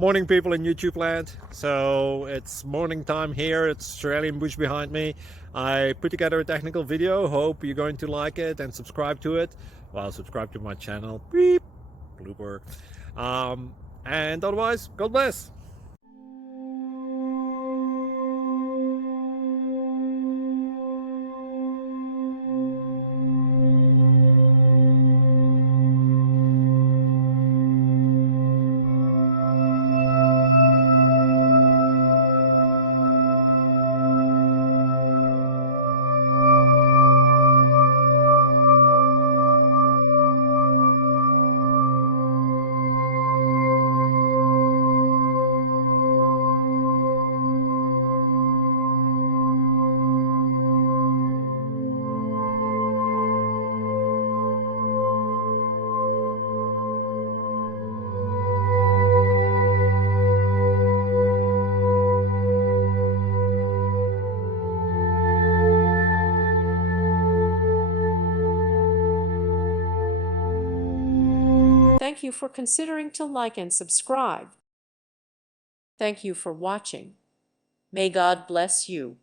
Morning, people in YouTube land. So it's morning time here. It's Australian bush behind me. I put together a technical video. Hope you're going to like it and subscribe to it. Well, subscribe to my channel. Beep. Blooper. And otherwise, God bless. Thank you for considering to like and subscribe. Thank you for watching. May God bless you.